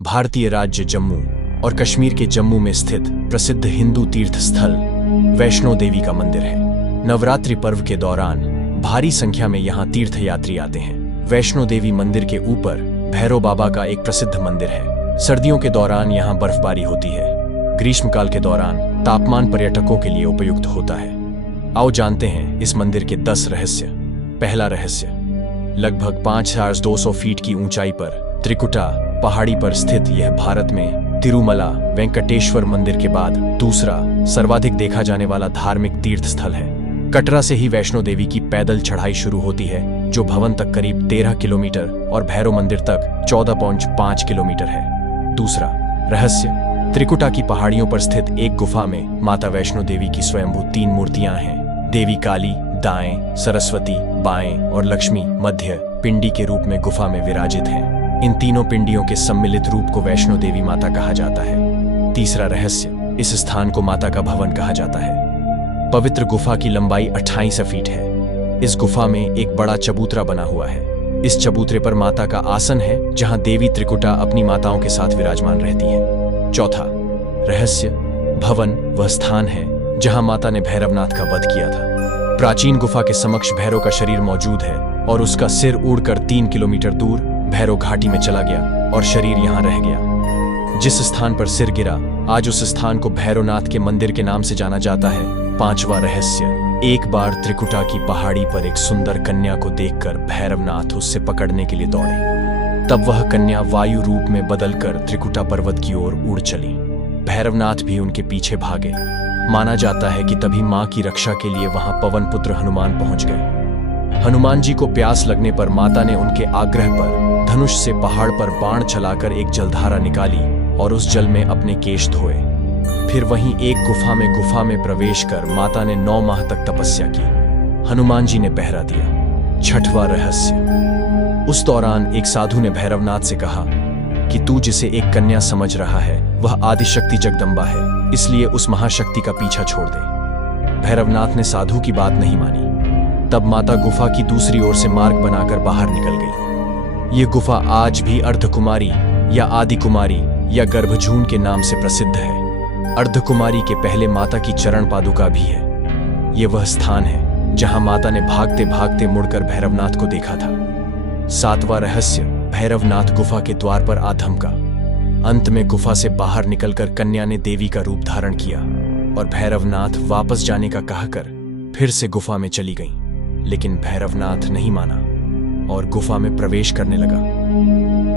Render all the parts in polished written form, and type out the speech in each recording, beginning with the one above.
भारतीय राज्य जम्मू और कश्मीर के जम्मू में स्थित प्रसिद्ध हिंदू तीर्थ स्थल वैष्णो देवी का मंदिर है। नवरात्रि पर्व के दौरान भारी संख्या में यहाँ तीर्थयात्री आते हैं। वैष्णो देवी मंदिर के ऊपर भैरव बाबा का एक प्रसिद्ध मंदिर है। सर्दियों के दौरान यहाँ बर्फबारी होती है। ग्रीष्मकाल के दौरान तापमान पर्यटकों के लिए उपयुक्त होता है। आओ जानते हैं इस मंदिर के 10 रहस्य। पहला रहस्य, लगभग 5200 फीट की ऊंचाई पर त्रिकुटा पहाड़ी पर स्थित यह भारत में तिरुमला वेंकटेश्वर मंदिर के बाद दूसरा सर्वाधिक देखा जाने वाला धार्मिक तीर्थ स्थल है। कटरा से ही वैष्णो देवी की पैदल चढ़ाई शुरू होती है, जो भवन तक करीब 13 किलोमीटर और भैरव मंदिर तक 14.5 किलोमीटर है। दूसरा रहस्य, त्रिकुटा की पहाड़ियों पर स्थित एक गुफा में माता वैष्णो देवी की स्वयंभू 3 मूर्तियां हैं। देवी काली दाएं, सरस्वती बाएं और लक्ष्मी मध्य पिंडी के रूप में गुफा में विराजित हैं। इन तीनों पिंडियों के सम्मिलित रूप को वैष्णो देवी माता कहा जाता है। तीसरा रहस्य, इस स्थान को माता का भवन कहा जाता है। पवित्र गुफा की लंबाई 28 फीट है। इस गुफा में एक बड़ा चबूतरा बना हुआ है। इस चबूतरे पर माता का आसन है, जहां देवी त्रिकुटा अपनी माताओं के साथ विराजमान रहती है। चौथा रहस्य, भवन वह स्थान है जहां माता ने भैरवनाथ का वध किया था। प्राचीन गुफा के समक्ष भैरव का शरीर मौजूद है और उसका सिर उड़कर 3 किलोमीटर दूर भैरव घाटी में चला गया और शरीर यहां रह गया। जिस स्थान पर सिर गिरा, आज उस स्थान को भैरवनाथ के मंदिर के नाम से जाना जाता है। पांचवा रहस्य, एक बार त्रिकुटा की पहाड़ी पर एक सुंदर कन्या को देखकर भैरवनाथ उससे पकड़ने के लिए दौड़े। तब वह कन्या वायु रूप में बदलकर त्रिकुटा पर्वत की ओर उड़ चली। भैरवनाथ भी उनके पीछे भागे। माना जाता है कि तभी मां की रक्षा के लिए वहां पवन पुत्र हनुमान पहुंच गए। हनुमान जी को प्यास लगने पर माता ने उनके आग्रह पर धनुष से पहाड़ पर बाण चलाकर एक जलधारा निकाली और उस जल में अपने केश धोए। फिर वहीं एक गुफा में प्रवेश कर माता ने 9 माह तक तपस्या की। हनुमान जी ने पहरा दिया। छठवां रहस्य, उस दौरान एक साधु ने भैरवनाथ से कहा कि तू जिसे एक कन्या समझ रहा है वह आदिशक्ति जगदम्बा है, इसलिए उस महाशक्ति का पीछा छोड़ दे। भैरवनाथ ने साधु की बात नहीं मानी। तब माता गुफा की दूसरी ओर से मार्ग बनाकर बाहर निकल गई। ये गुफा आज भी अर्धकुमारी या आदि कुमारी या गर्भजून के नाम से प्रसिद्ध है। अर्धकुमारी के पहले माता की चरण पादुका भी है। ये वह स्थान है जहां माता ने भागते भागते मुड़कर भैरवनाथ को देखा था। सातवां रहस्य, भैरवनाथ गुफा के द्वार पर आ धमका। अंत में गुफा से बाहर निकलकर कन्या ने देवी का रूप धारण किया और भैरवनाथ वापस जाने का कहकर फिर से गुफा में चली गई। लेकिन भैरवनाथ नहीं माना और गुफा में प्रवेश करने लगा।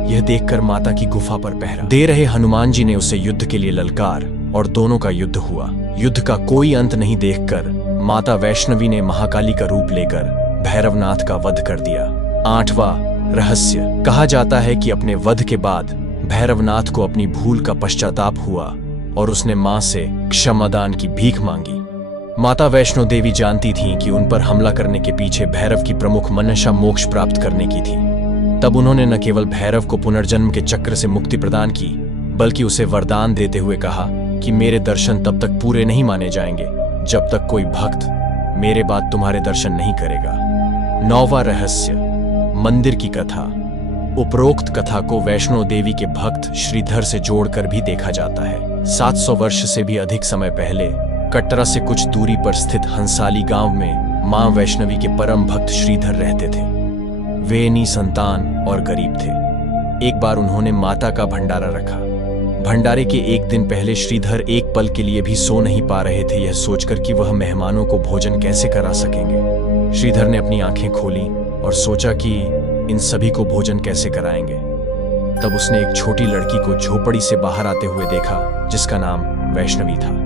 यह देखकर माता की गुफा पर पहरा दे रहे हनुमान जी ने उसे युद्ध के लिए ललकार और दोनों का युद्ध हुआ। युद्ध का कोई अंत नहीं देखकर माता वैष्णवी ने महाकाली का रूप लेकर भैरवनाथ का वध कर दिया। आठवां रहस्य, कहा जाता है कि अपने वध के बाद भैरवनाथ को अपनी भूल का पश्चाताप हुआ और उसने मां से क्षमादान की भीख मांगी। माता वैष्णो देवी जानती थीं कि उन पर हमला करने के पीछे भैरव की प्रमुख मनसा मोक्ष प्राप्त करने की थी। तब उन्होंने न केवल भैरव को पुनर्जन्म के चक्र से मुक्ति प्रदान की, बल्कि उसे वरदान देते हुए कहा कि मेरे दर्शन तब तक पूरे नहीं माने जाएंगे जब तक कोई भक्त मेरे बाद तुम्हारे दर्शन नहीं करेगा। 9वां रहस्य, मंदिर की कथा। उपरोक्त कथा को वैष्णो देवी के भक्त श्रीधर से जोड़कर भी देखा जाता है। 700 वर्ष से भी अधिक समय पहले कटरा से कुछ दूरी पर स्थित हंसाली गांव में मां वैष्णवी के परम भक्त श्रीधर रहते थे। वे निसंतान और गरीब थे। एक बार उन्होंने माता का भंडारा रखा। भंडारे के एक दिन पहले श्रीधर एक पल के लिए भी सो नहीं पा रहे थे, यह सोचकर कि वह मेहमानों को भोजन कैसे करा सकेंगे। श्रीधर ने अपनी आंखें खोली और सोचा कि इन सभी को भोजन कैसे कराएंगे। तब उसने एक छोटी लड़की को झोपड़ी से बाहर आते हुए देखा, जिसका नाम वैष्णवी था।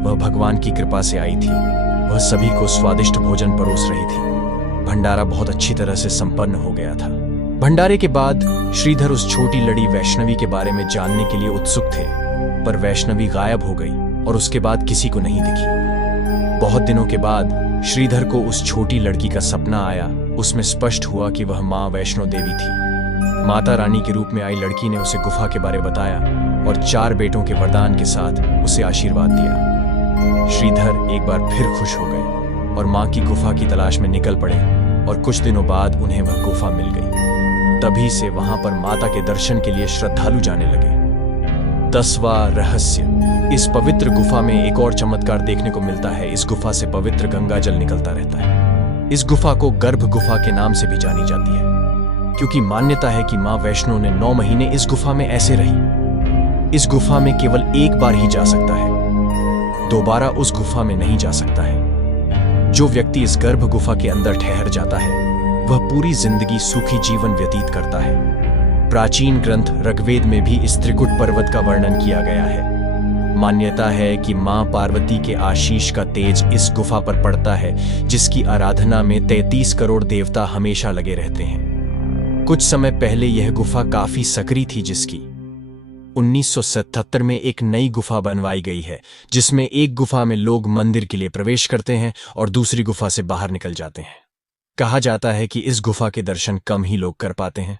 वह भगवान की कृपा से आई थी। वह सभी को स्वादिष्ट भोजन परोस रही थी। भंडारा बहुत अच्छी तरह से संपन्न हो गया था। भंडारे के बाद श्रीधर उस छोटी लड़ी वैष्णवी के बारे में जानने के लिए उत्सुक थे, पर वैष्णवी गायब हो गई और उसके बाद किसी को नहीं दिखी। बहुत दिनों के बाद श्रीधर को उस छोटी लड़की का सपना आया। उसमें स्पष्ट हुआ कि वह मां वैष्णो देवी थी। माता रानी के रूप में आई लड़की ने उसे गुफा के बारे बताया और 4 बेटों के वरदान के साथ उसे आशीर्वाद दिया। श्रीधर एक बार फिर खुश हो गए और मां की गुफा की तलाश में निकल पड़े और कुछ दिनों बाद उन्हें वह गुफा मिल गई। तभी से वहां पर माता के दर्शन के लिए श्रद्धालु जाने लगे। 10वां रहस्य। इस पवित्र गुफा में एक और चमत्कार देखने को मिलता है। इस गुफा से पवित्र गंगा जल निकलता रहता है। इस गुफा को गर्भ गुफा के नाम से भी जानी जाती है, क्योंकि मान्यता है कि मां वैष्णो ने 9 महीने इस गुफा में ऐसे रही। इस गुफा में केवल एक बार ही जा सकता है, दोबारा उस गुफा में नहीं जा सकता है। जो व्यक्ति इस गर्भ गुफा के अंदर ठहर जाता है वह पूरी जिंदगी सुखी जीवन व्यतीत करता है। प्राचीन ग्रंथ ऋग्वेद में भी इस त्रिकुट पर्वत का वर्णन किया गया है। मान्यता है कि मां पार्वती के आशीष का तेज इस गुफा पर पड़ता है, जिसकी आराधना में 33 करोड़ देवता हमेशा लगे रहते हैं। कुछ समय पहले यह गुफा काफी सक्रिय थी, जिसकी 1977 में एक नई गुफा बनवाई गई है, जिसमें एक गुफा में लोग मंदिर के लिए प्रवेश करते हैं और दूसरी गुफा से बाहर निकल जाते हैं। कहा जाता है कि इस गुफा के दर्शन कम ही लोग कर पाते हैं।